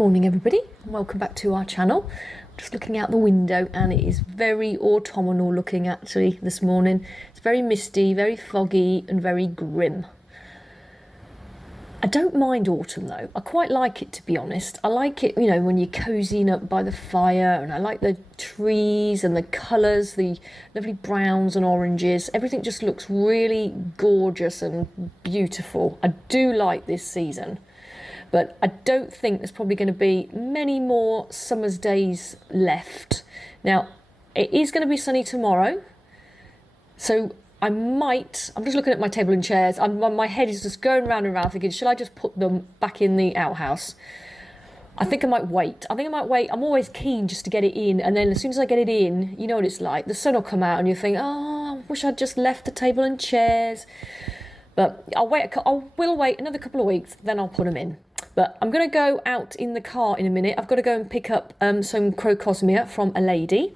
Morning everybody, and welcome back to our channel. Just looking out the window and it is very autumnal looking actually this morning. It's very misty, very foggy and very grim. I don't mind autumn though. I quite like it, to be honest. I like it, you know, when you're cozying up by the fire, and I like the trees and the colours, the lovely browns and oranges. Everything just looks really gorgeous and beautiful. I do like this season. But I don't think there's probably going to be many more summer's days left. Now, it is going to be sunny tomorrow. So I'm just looking at my table and chairs. My head is just going round and round thinking, should I just put them back in the outhouse? I think I might wait. I'm always keen just to get it in. And then as soon as I get it in, you know what it's like. The sun will come out and you think, oh, I wish I'd just left the table and chairs. But I will wait another couple of weeks, then I'll put them in. But I'm going to go out in the car in a minute. I've got to go and pick up some Crocosmia from a lady.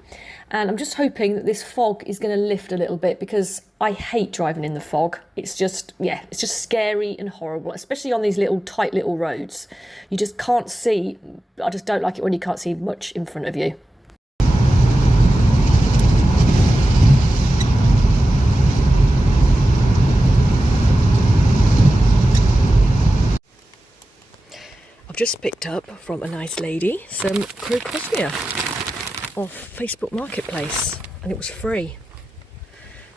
And I'm just hoping that this fog is going to lift a little bit, because I hate driving in the fog. It's just scary and horrible, especially on these tight little roads. You just can't see. I just don't like it when you can't see much in front of you. I've just picked up from a nice lady some Crocosmia off Facebook Marketplace, and it was free.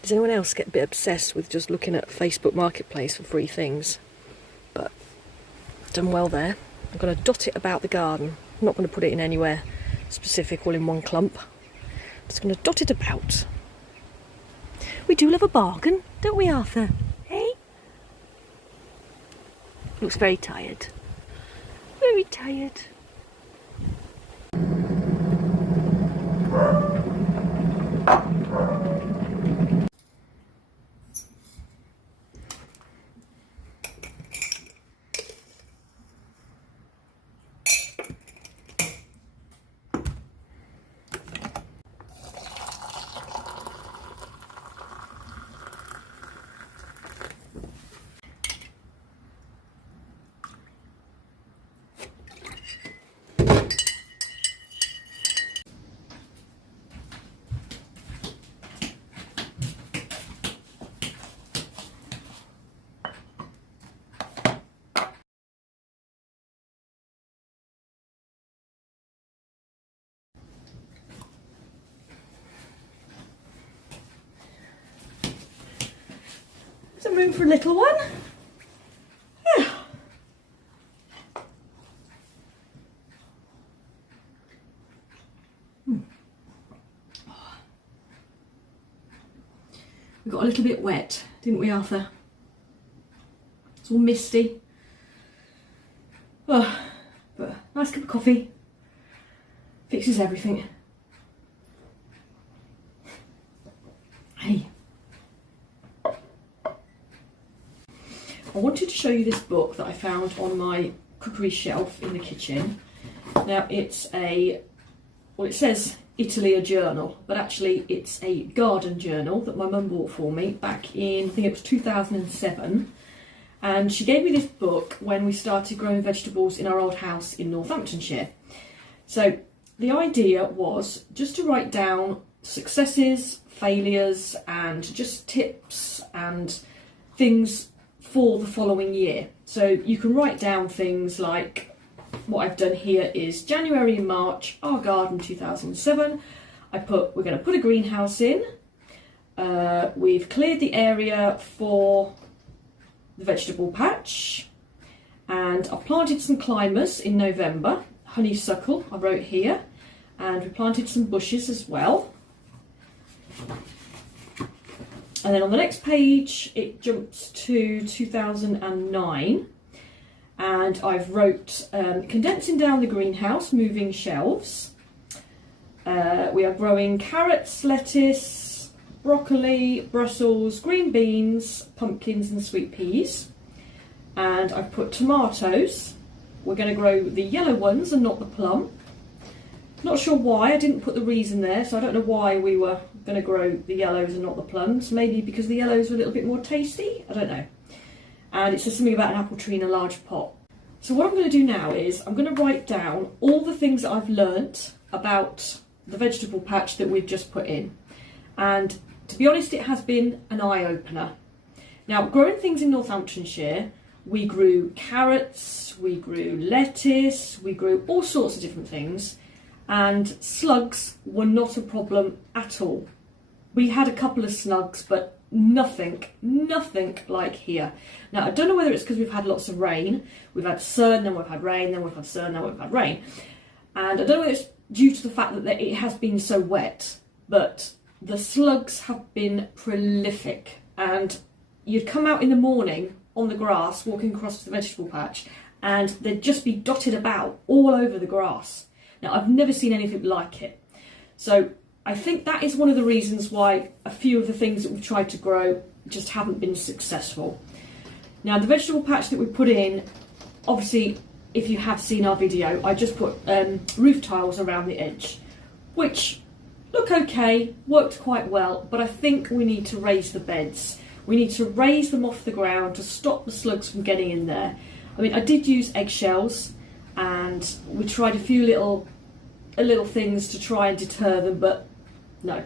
Does anyone else get a bit obsessed with just looking at Facebook Marketplace for free things? But done well there. I'm going to dot it about the garden. I'm not going to put it in anywhere specific all in one clump. I'm just going to dot it about. We do love a bargain, don't we, Arthur? Hey? Looks very tired. Very tired. Some room for a little one. Yeah. We got a little bit wet, didn't we, Arthur? It's all misty. Oh, but a nice cup of coffee fixes everything. Hey. I wanted to show you this book that I found on my cookery shelf in the kitchen. Now it says Italy a journal, but actually it's a garden journal that my mum bought for me back in, I think it was 2007. And she gave me this book when we started growing vegetables in our old house in Northamptonshire. So the idea was just to write down successes, failures, and just tips and things for the following year. So you can write down things like, what I've done here is January and March, our garden 2007. We're going to put a greenhouse in. We've cleared the area for the vegetable patch, and I've planted some climbers in November. Honeysuckle I wrote here, and we planted some bushes as well. And then on the next page, it jumps to 2009, and I've wrote condensing down the greenhouse, moving shelves. We are growing carrots, lettuce, broccoli, Brussels, green beans, pumpkins and sweet peas. And I've put tomatoes. We're going to grow the yellow ones and not the plum. Not sure why, I didn't put the reason there, so I don't know why we were going to grow the yellows and not the plums. Maybe because the yellows were a little bit more tasty, I don't know. And it says something about an apple tree in a large pot. So what I'm going to do now is I'm going to write down all the things that I've learnt about the vegetable patch that we've just put in. And to be honest, it has been an eye-opener. Now, growing things in Northamptonshire, we grew carrots, we grew lettuce, we grew all sorts of different things, and slugs were not a problem at all. We had a couple of slugs, but nothing like here. Now, I don't know whether it's because we've had lots of rain. We've had sun, then we've had rain, then we've had sun, then we've had rain. And I don't know whether it's due to the fact that it has been so wet, but the slugs have been prolific. And you'd come out in the morning on the grass, walking across the vegetable patch, and they'd just be dotted about all over the grass. Now, I've never seen anything like it. So I think that is one of the reasons why a few of the things that we've tried to grow just haven't been successful. Now, the vegetable patch that we put in, obviously, if you have seen our video, I just put roof tiles around the edge, which look okay, worked quite well, but I think we need to raise the beds. We need to raise them off the ground to stop the slugs from getting in there. I mean, I did use eggshells, and we tried a few little things to try and deter them, but no.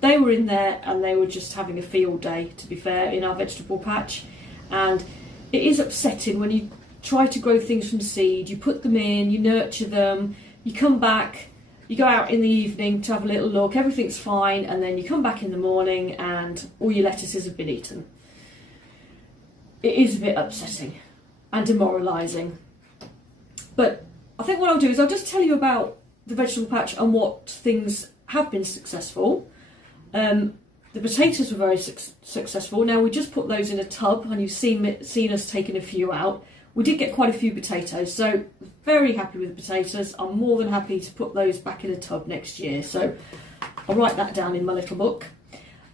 They were in there and they were just having a field day, to be fair, in our vegetable patch. And it is upsetting when you try to grow things from seed, you put them in, you nurture them, you come back, you go out in the evening to have a little look, everything's fine, and then you come back in the morning and all your lettuces have been eaten. It is a bit upsetting and demoralising. But I think what I'll do is I'll just tell you about the vegetable patch and what things have been successful. The potatoes were very successful. Now, we just put those in a tub, and you've seen us taking a few out. We did get quite a few potatoes, so very happy with the potatoes. I'm more than happy to put those back in a tub next year, so I'll write that down in my little book.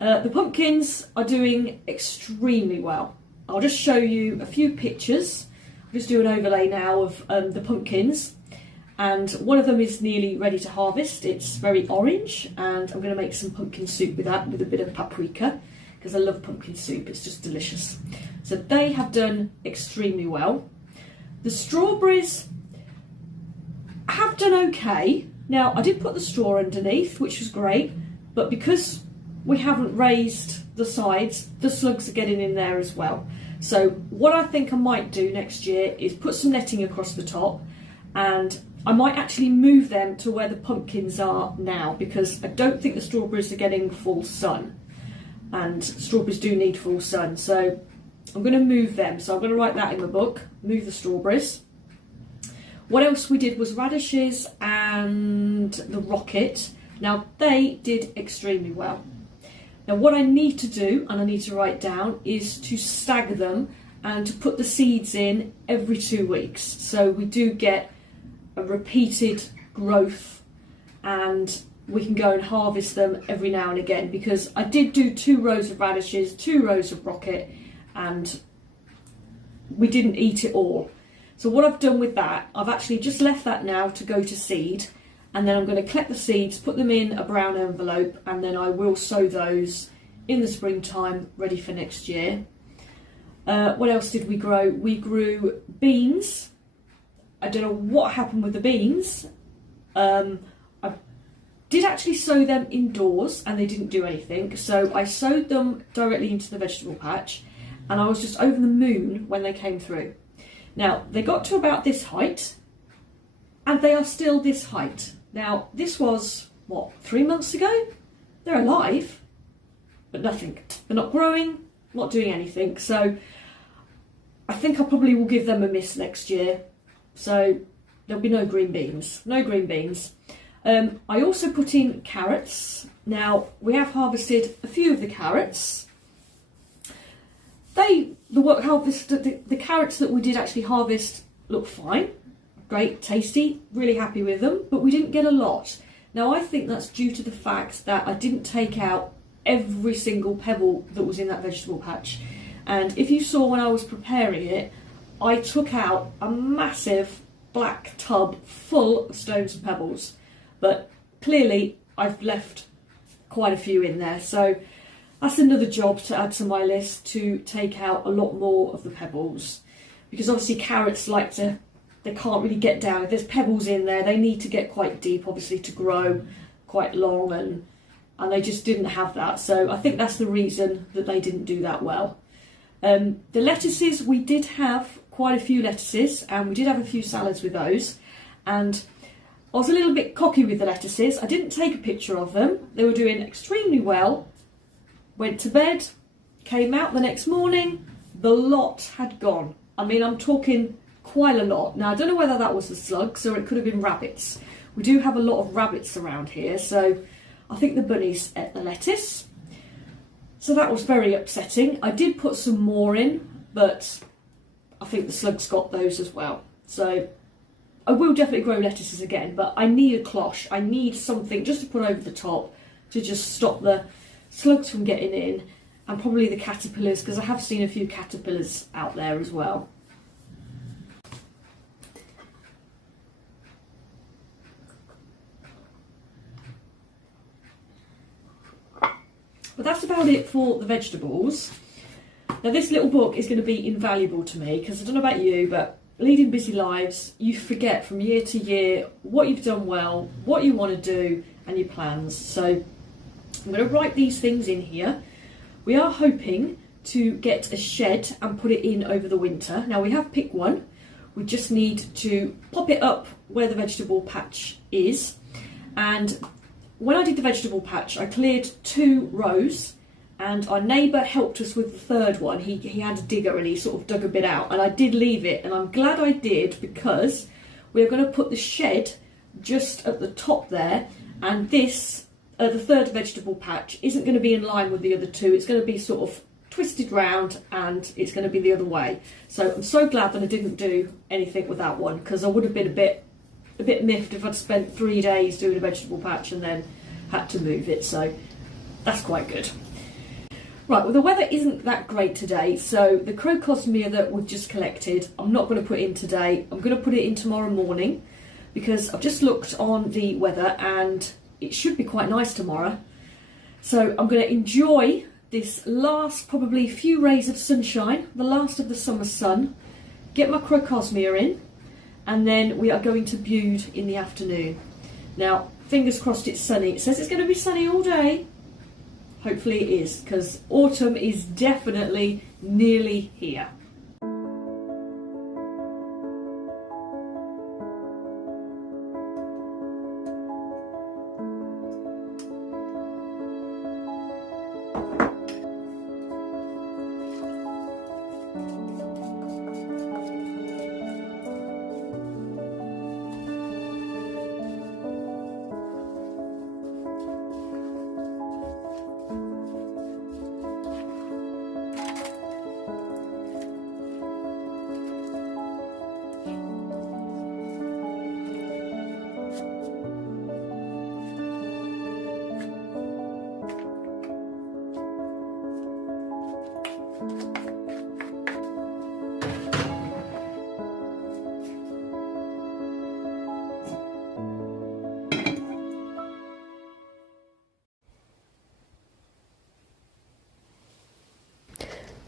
The pumpkins are doing extremely well. I'll just show you a few pictures. I'll just do an overlay now of the pumpkins, and one of them is nearly ready to harvest. It's very orange, and I'm going to make some pumpkin soup with that, with a bit of paprika, because I love pumpkin soup, it's just delicious. So they have done extremely well. The strawberries have done okay. Now, I did put the straw underneath, which was great, but because we haven't raised the sides, the slugs are getting in there as well. So what I think I might do next year is put some netting across the top, and I might actually move them to where the pumpkins are now, because I don't think the strawberries are getting full sun, and strawberries do need full sun. So I'm going to move them. So I'm going to write that in the book, move the strawberries. What else we did was radishes and the rocket. Now, they did extremely well. Now, what I need to do, and I need to write down, is to stagger them and to put the seeds in every 2 weeks. So we do get a repeated growth, and we can go and harvest them every now and again, because I did do 2 rows of radishes, 2 rows of rocket, and we didn't eat it all. So what I've done with that, I've actually just left that now to go to seed, and then I'm going to collect the seeds, put them in a brown envelope, and then I will sow those in the springtime, ready for next year. What else did we grow? We grew beans. I don't know what happened with the beans. I did actually sow them indoors and they didn't do anything. So I sowed them directly into the vegetable patch, and I was just over the moon when they came through. Now, they got to about this height, and they are still this height. Now, this was, what, 3 months ago? They're alive, but nothing. They're not growing, not doing anything. So I think I probably will give them a miss next year. So there'll be no green beans. No green beans. I also put in carrots. Now, we have harvested a few of the carrots. The carrots that we did actually harvest look fine. Great, tasty, really happy with them, but we didn't get a lot. Now, I think that's due to the fact that I didn't take out every single pebble that was in that vegetable patch. And if you saw when I was preparing it, I took out a massive black tub full of stones and pebbles. But clearly, I've left quite a few in there. So that's another job to add to my list, to take out a lot more of the pebbles. Because obviously carrots like to they can't really get down. If there's pebbles in there, they need to get quite deep, obviously, to grow quite long, and they just didn't have that. So I think that's the reason that they didn't do that well. The lettuces, we did have quite a few lettuces, and we did have a few salads with those. And I was a little bit cocky with the lettuces. I didn't take a picture of them. They were doing extremely well. Went to bed, came out the next morning, the lot had gone. I mean, I'm talking quite a lot. Now, I don't know whether that was the slugs or it could have been rabbits. We do have a lot of rabbits around here, so I think the bunnies ate the lettuce. So that was very upsetting. I did put some more in, but I think the slugs got those as well. So I will definitely grow lettuces again, but I need a cloche. I need something just to put over the top to just stop the slugs from getting in, and probably the caterpillars, because I have seen a few caterpillars out there as well. But that's about it for the vegetables. Now this little book is going to be invaluable to me, because I don't know about you, but leading busy lives, you forget from year to year what you've done well, what you want to do, and your plans. So I'm going to write these things in here. We are hoping to get a shed and put it in over the winter. Now we have picked one. We just need to pop it up where the vegetable patch is. And when I did the vegetable patch, I cleared 2 rows, and our neighbour helped us with the third one. He had a digger and he sort of dug a bit out, and I did leave it, and I'm glad I did, because we're going to put the shed just at the top there, and this, the third vegetable patch, isn't going to be in line with the other 2. It's going to be sort of twisted round, and it's going to be the other way. So I'm so glad that I didn't do anything with that one, because I would have been a bit miffed if I'd spent 3 days doing a vegetable patch and then had to move it. So that's quite good. Right, well, the weather isn't that great today, so the crocosmia that we've just collected, I'm not going to put in today. I'm going to put it in tomorrow morning, because I've just looked on the weather and it should be quite nice tomorrow. So I'm going to enjoy this last probably few rays of sunshine, the last of the summer sun, get my crocosmia in, and then we are going to Bude in the afternoon. Now, fingers crossed it's sunny. It says it's going to be sunny all day. Hopefully it is, because autumn is definitely nearly here.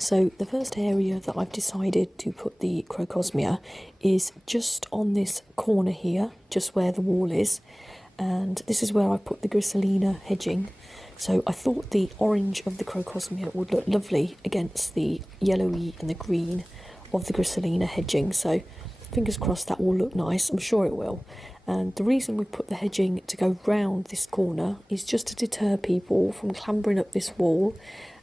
So the first area that I've decided to put the crocosmia is just on this corner here, just where the wall is, and this is where I put the Grisselina hedging. So I thought the orange of the crocosmia would look lovely against the yellowy and the green of the Grisselina hedging, so fingers crossed that will look nice. I'm sure it will. And the reason we put the hedging to go round this corner is just to deter people from clambering up this wall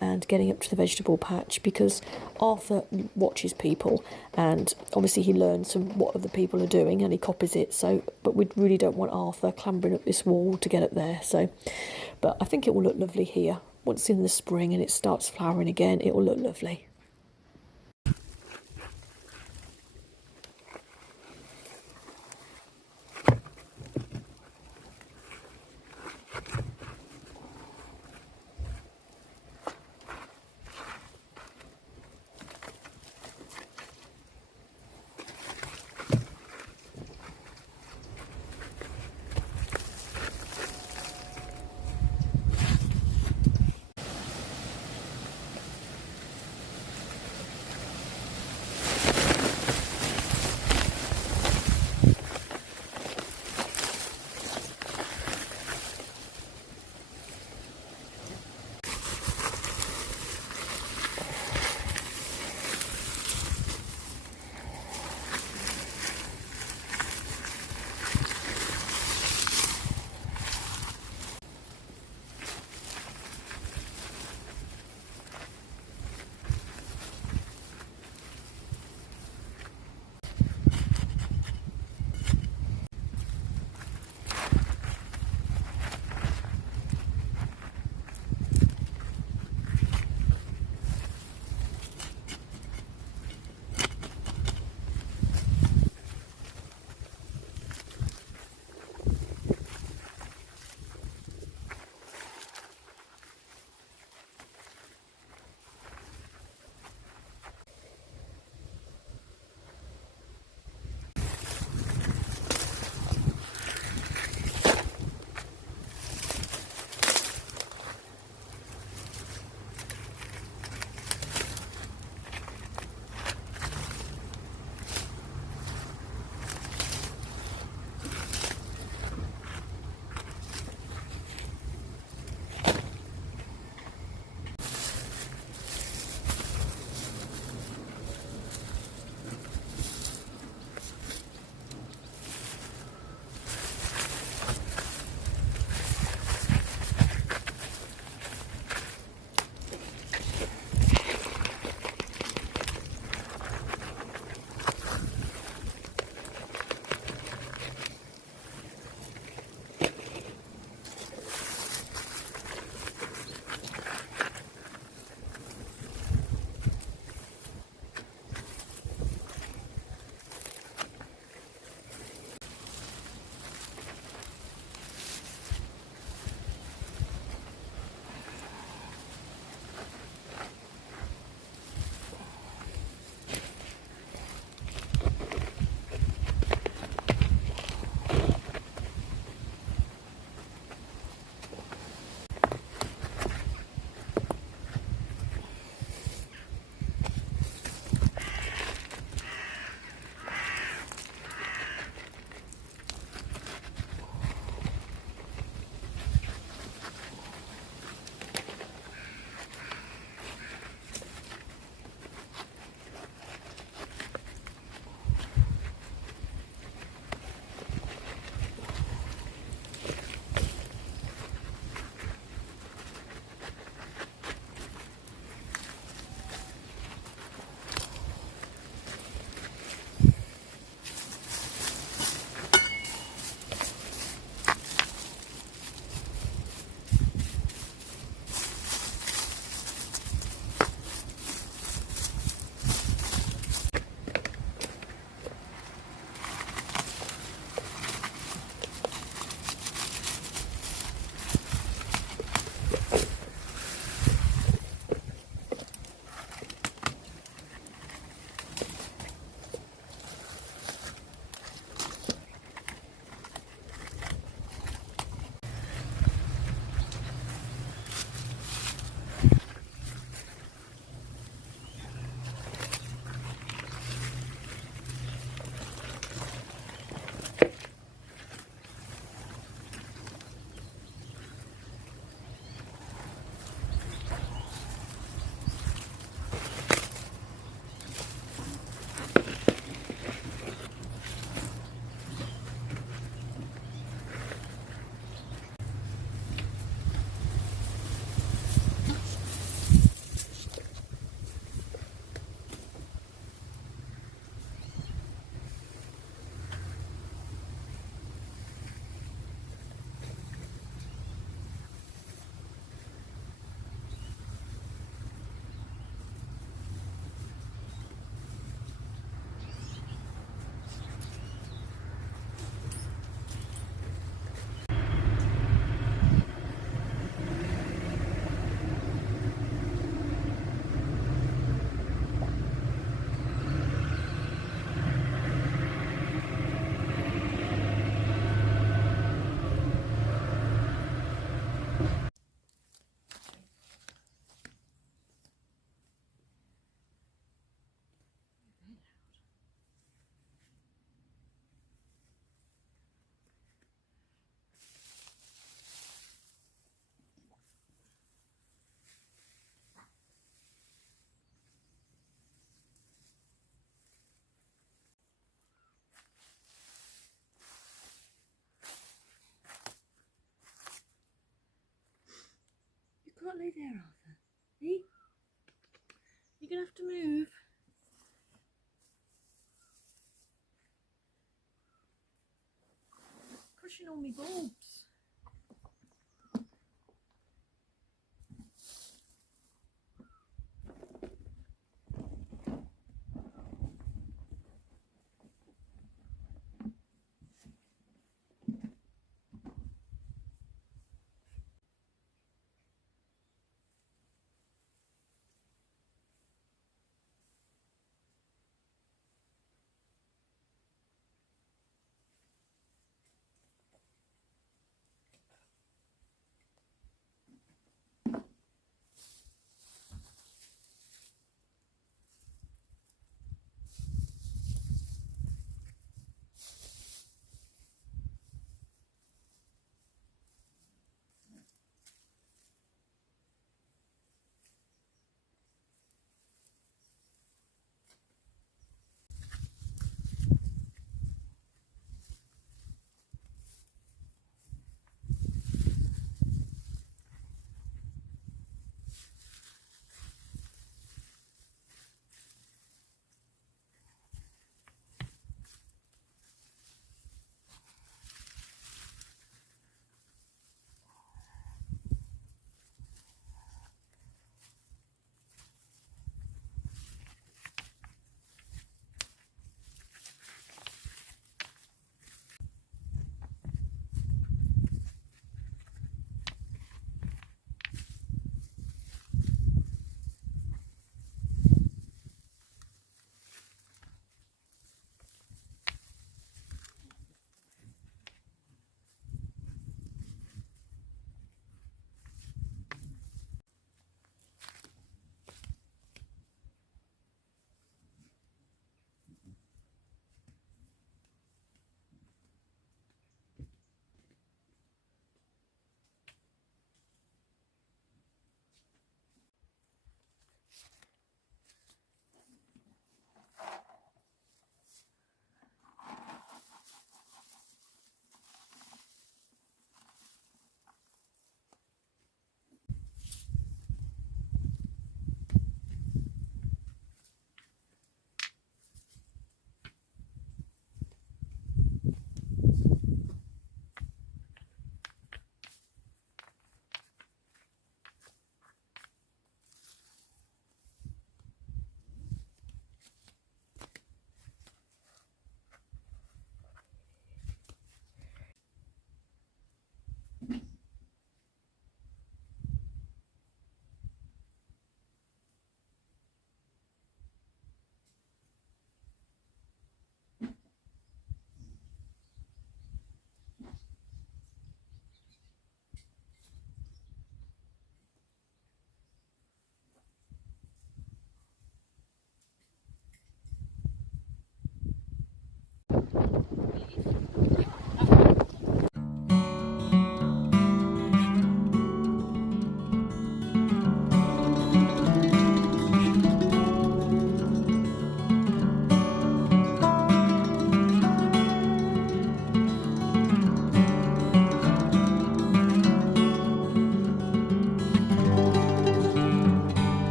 and getting up to the vegetable patch, because Arthur watches people and obviously he learns from what other people are doing and he copies it. So, but we really don't want Arthur clambering up this wall to get up there. So, but I think it will look lovely here. Once in the spring and it starts flowering again, it will look lovely. Hello there, Arthur. Hey? You're going to have to move. Crushing all my bulbs.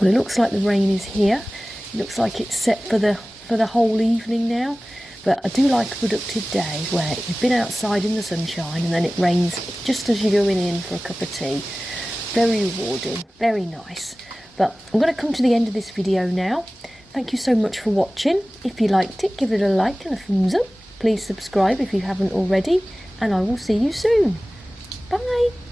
Well, it looks like the rain is here. It looks like it's set for the whole evening now. But I do like a productive day where you've been outside in the sunshine and then it rains just as you're going in for a cup of tea. Very rewarding, very nice. But I'm going to come to the end of this video now. Thank you so much for watching. If you liked it, give it a like and a thumbs up. Please subscribe if you haven't already. and I will see you soon. Bye.